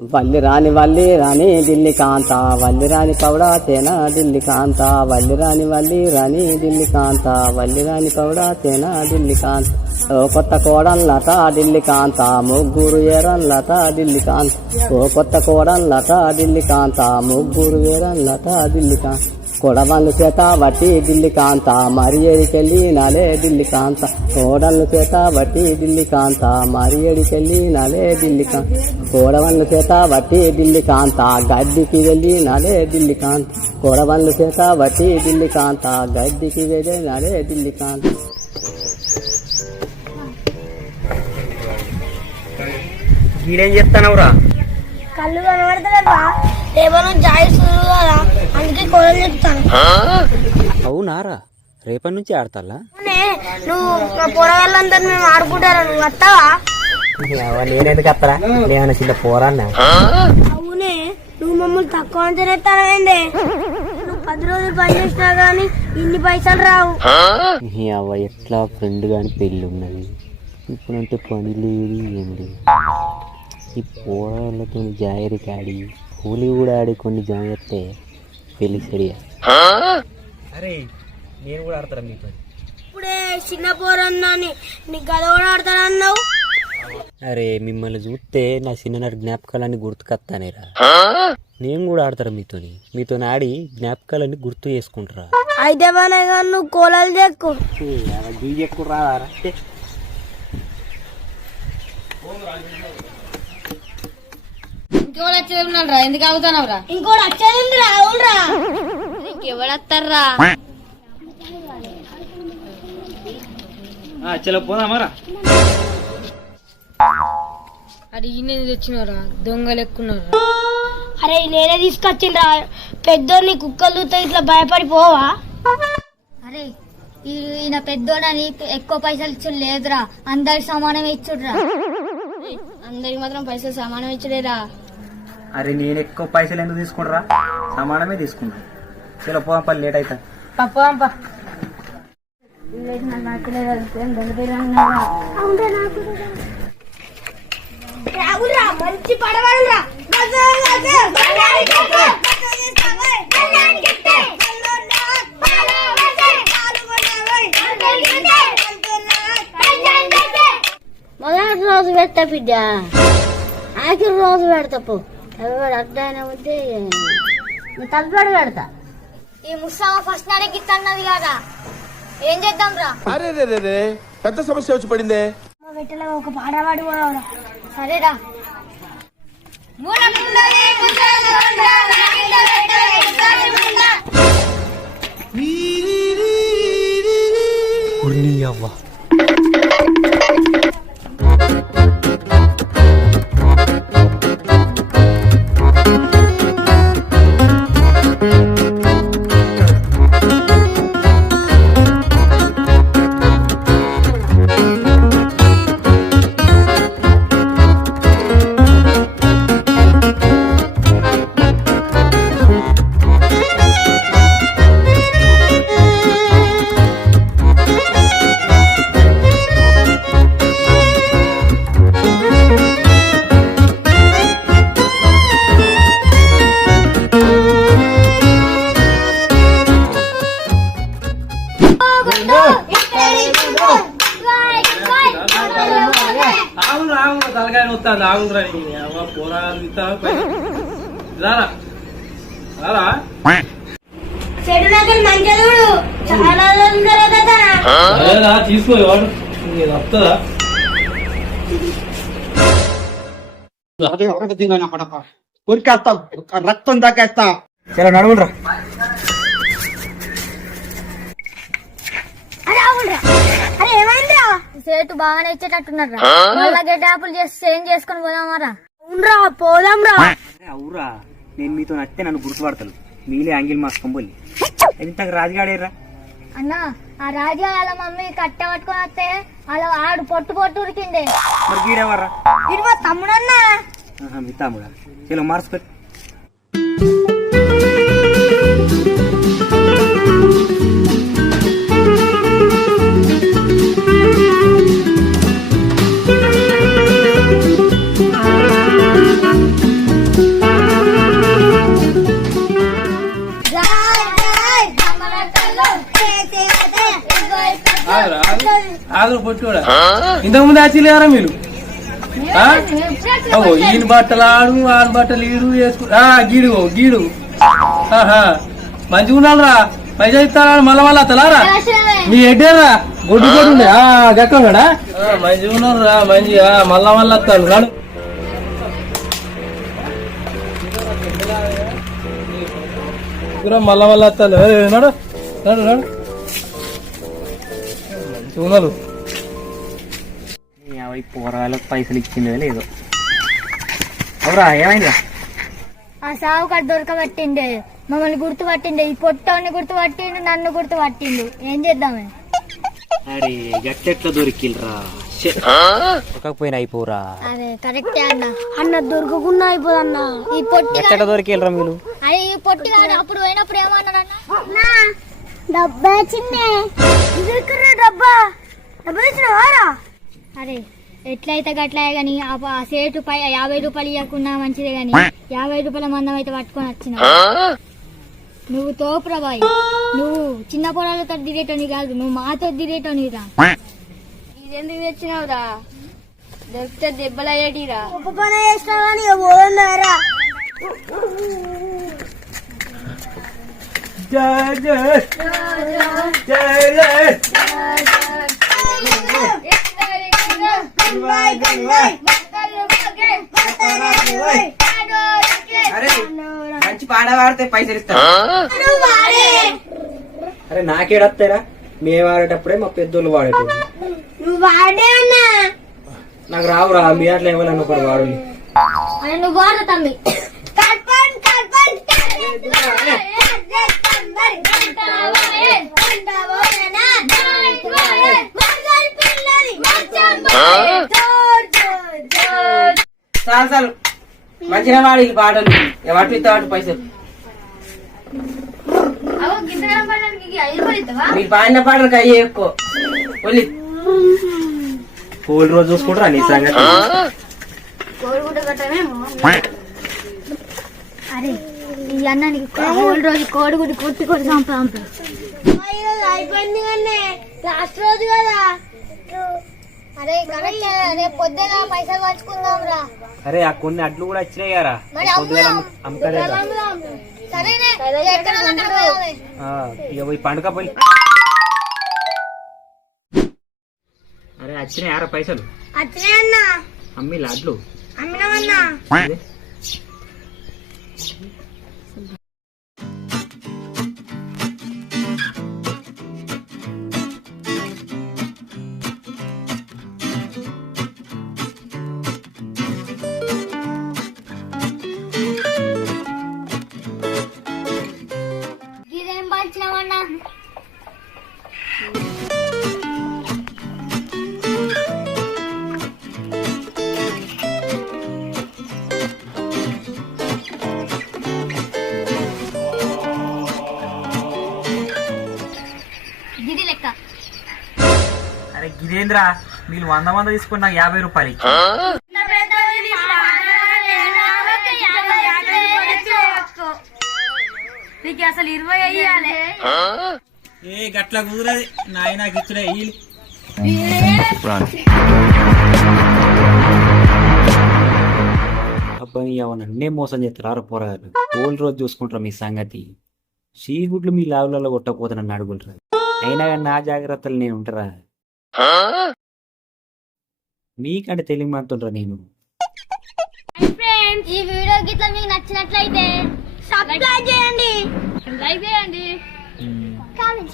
వల్లి రాని వల్లి రాని ఢిల్లీ కాంత వల్లి రాని పౌడా తేనా ఢిల్లీ కాంత వల్లి రాని వల్లి రాని ఢిల్లీ కాంత వల్లి రాని పౌడా తేనా ఢిల్లీ కాంత. ఓ కొత్త కోడన్లత ఢిల్లీ కాంత ముగ్గురు ఏరన్లత ఢిల్లీ కాంత. ఓ కొత్త కోడన్లత ఢిల్లీ కాంత ముగ్గురు ఏరన్లత ఢిల్లీ కాంత. కొడవళ్ళు చేత వట్టి ఢిల్లీ కాంత మరి ఎడికెళ్ళి నాలే ఢిల్లీ కాంత కోడళ్ళు చేత వట్టి ఢిల్లీ కాంత మరి ఎడికెళ్ళి నాలే ఢిల్లీ కాంత కోడవళ్ళు చేత వట్టి ఢిల్లీ కాంత గడ్డికి వెళ్ళి నాలే ఢిల్లీ కాంత కోడవళ్ళు చేత వట్టి ఢిల్లీ కాంత గడ్డికి వెళ్ళి నాలే ఢిల్లీ కాంత వీడేం చెప్తానవురా కళ్ళు కనబడతలేవా అవునారా? రేపటి నుంచి ఆడతాలా? నువ్వు మా పొరగాళ్ళందరూ మేము ఆడుకుంటారా? నువ్వు వస్తావా? నేనెందుకు వస్తారా? నేమైనా చిన్న పోరాన్నా అవునే నువ్వు మమ్మల్ని తక్కువ నువ్వు పది రోజులు పని చేసినా కానీ ఇన్ని పైసలు రావు. నీ అవ్వ ఎట్లా ఫ్రెండ్ కానీ పెళ్ళి ఉన్నది. ఇప్పుడంటే పని లేదు ఏం లేదు ఈ పోరాళ్ళతో జాయిరికి ఆడి హోలీ కూడా ఆడి కొన్ని జాగ్రత్తే పెళ్ళి సరియా అరే నేను కూడా ఆడతారా మీ పని ఇప్పుడే చిన్న పోరన్నాని నీ గద కూడా ఆడతానన్నావు అరే మిమ్మల్ని చూస్తే నా చిన్ననాటి జ్ఞాపకాలన్నీ గుర్తుకొస్తానేరా. నేను కూడా ఆడతారా మీతోని? మీతో ఆడి జ్ఞాపకాలన్నీ గుర్తు చేసుకుంటారా? అయితే నువ్వు కోలాలు చెక్కు. ఎక్కువ రారా ఇంకెవడు వచ్చేది ఉన్నాడు రా ఎందుకు అవుతానవరా ఇంకోటి వచ్చేది రా అవునరా. ఇంకెవడు వస్తారా చలో పోదామారా అది ఈయన తెచ్చినారా దొంగలు ఎక్కున్నారు అరే నేనే తీసుకొచ్చిండ్రా. పెద్దోని కుక్కలు చూస్తే ఇట్లా భయపడిపోవా? అరే ఈయన పెద్దోడని ఎక్కువ పైసలు ఇచ్చుడు లేదురా. అందరికి సమానం ఇచ్చుడ్రా. అందరికి మాత్రం పైసలు సమానం ఇచ్చలేరా అరే నేను ఎక్కువ పైసలు ఎందుకు తీసుకుంటారా సమానమే తీసుకుంటా చలో పని లేట్ అవుతా రావురా మంచి పడవలురా మొదటి రోజు పెడతా బిడ్డ. ఆఖరి రోజు పెడతా పో. ఎవరు అడ్డాయినా ఉంటే తలపెడు పెడతా ఈ ముస్సామ ఫస్ట్ నాడే గిట్ అన్నది కదా? ఏం చేద్దాం రా? అరే రే రే రే పెద్ద సమస్య వచ్చి పడిందే. పెట్టలే ఒక పాట పాడి సరేరా అవ్వ. రారా. చెడు చాలా తీసుకో ఎవరు? వస్తుందా రక్తం దాకేస్తా చలో నడువురా సేటు బాగానే ఇచ్చేటట్టున్నారా మళ్ళా గెటాపులు చేసి చేంజ్ చేసుకుని పోదామారా అవునరా పోదాంరా. అవురా నేను మీతో నచ్చితే నన్ను గుర్తుపడతాను మీలే యాంగిల్ మాస్కం పోలి ఎంత రాజుగాడేరా అన్న ఆ రాజా వాళ్ళ మమ్మీ కట్ట పట్టుకొని వస్తే అలా ఆడు పొట్టు పొట్టు ఉరికిండే మరి గీడేవర్రా? ఇది మా తమ్ముడన్నా మీ తమ్ముడా. చలో మార్చుకో. ఆగురు పొట్టుకోడా ఇంతకు ముందు వచ్చిలేరా మీరు? ఈయన బట్టలు ఆడు ఆడ బట్టలు ఈడు వేసుకు. ఆ, గీడు గీడు. మంచిగా ఉండాలిరా. పైసా ఇస్తారా? మళ్ళా మళ్ళా తలారా మీ ఎడ్డేరా గొడ్డు గొడ్డు ఉండే ఆ గక్కడా మంచిగా ఉన్నారు రా మంచిగా మళ్ళా మళ్ళా వస్తాను రాడు. మళ్ళా మళ్ళా వస్తాను ఏ, నడు నడు నడు. మంచిగా ఉన్నారు యాభై పోరాలకు పైసలు ఇచ్చిందో లేదో. అవురా ఏమైందా ఆ సావు కాడ దొరకబట్టిండే మమ్మల్ని గుర్తుపట్టిండే ఈ పొట్టోని గుర్తుపట్టిండు నన్ను గుర్తుపట్టిండు. ఏం చేద్దామే అరే దొరికిల్రా? దొరకకపోయినా అయిపోరా అరే కరెక్టే అన్న. అన్న దొరకకుండా అయిపోదన్నా. ఈ పొట్టి ఎట్లా దొరికిల్రా మీరు? అరే ఈ పొట్టి కాదు అప్పుడు పోయినప్పుడు ఏమన్నాడన్న డబ్బా చిన్నే. డబ్బా? అరే ఎట్లయితే గట్లా గాని ఆ సేటు పై యాభై రూపాయలు ఇవ్వకున్నా మంచిదే గాని యాభై రూపాయల మందం అయితే పట్టుకొని వచ్చిన. నువ్వు తోపురా బాయ్. నువ్వు చిన్న పొలాలతో దిగేటోని కాదు నువ్వు మాతో దిగేటోని రా. ఇదెందుకు తెచ్చినావురా దొరికితే దెబ్బలయ్యేటిరా గొప్ప పని చేసినా మంచి పాట పాడితే పైసలు ఇస్తాను అరే నాకేడత్తారా? మేము ఆడేటప్పుడే మా పెద్దోళ్ళు వాడేటోళ్ళు. నువ్వు వాడే అన్నా. నాకు రావురా మీ అట్లా ఇవ్వాలని ఒకటి వాడు. అరే నువ్వు వాడు తమ్మి కల్పన్ కల్పన్ చాలు చాలు మంచిగా వాడి ఈ పాటలు. వాటి ఇస్తా వాటి పైసలు. మీరు పాడిన పాటలకు అయ్యే ఎక్కువ. ఒలి రోజు చూసుకుంటారా నీ సంగతి? అరే ఈ అన్నానికి కోడి రోజు కోడి గుడి కొట్టి కొట్టి అయిపోయింది కానీ లాస్ట్ రోజు కదా. అరే కరెక్ట్ పొద్దున పైసలు పంచుకుందాం రా అరే ఆ కొన్ని అడ్లు కూడా వచ్చినాయి కదా. అమ్ముదాం. అమ్మకలేదా సరేనే. ఇక పోయి పండుగ పోయి. అరే వచ్చినాయి ఆరా పైసలు? అచ్చనే అన్నా. అమ్మి అడ్లు? అమ్మినవన్నా అరే గిదేంద్రా మీరు వంద వంద తీసుకున్న యాభై రూపాయలు. నీకు అసలు ఇరవై అయ్యాలి ఏ గట్ల కుదరది నాయన అబ్బాయి నన్నే మోసం చేస్తారు పోరాదు ఓల్ రోజు చూసుకుంటారు మీ సంగతి. చీగుడ్లు మీ లావులలో కొట్టకపోతే నన్ను అడుగుంటారు అయినా కానీ నా జాగ్రత్తలు నేను ఉంటారా? మీకంటే తెలివి మంతుండ్రా నేను. ఈ వీడియో గీత మీకు నచ్చినట్లయితే సబ్స్క్రైబ్ చేయండి. లైక్ చేయండి. కామెంట్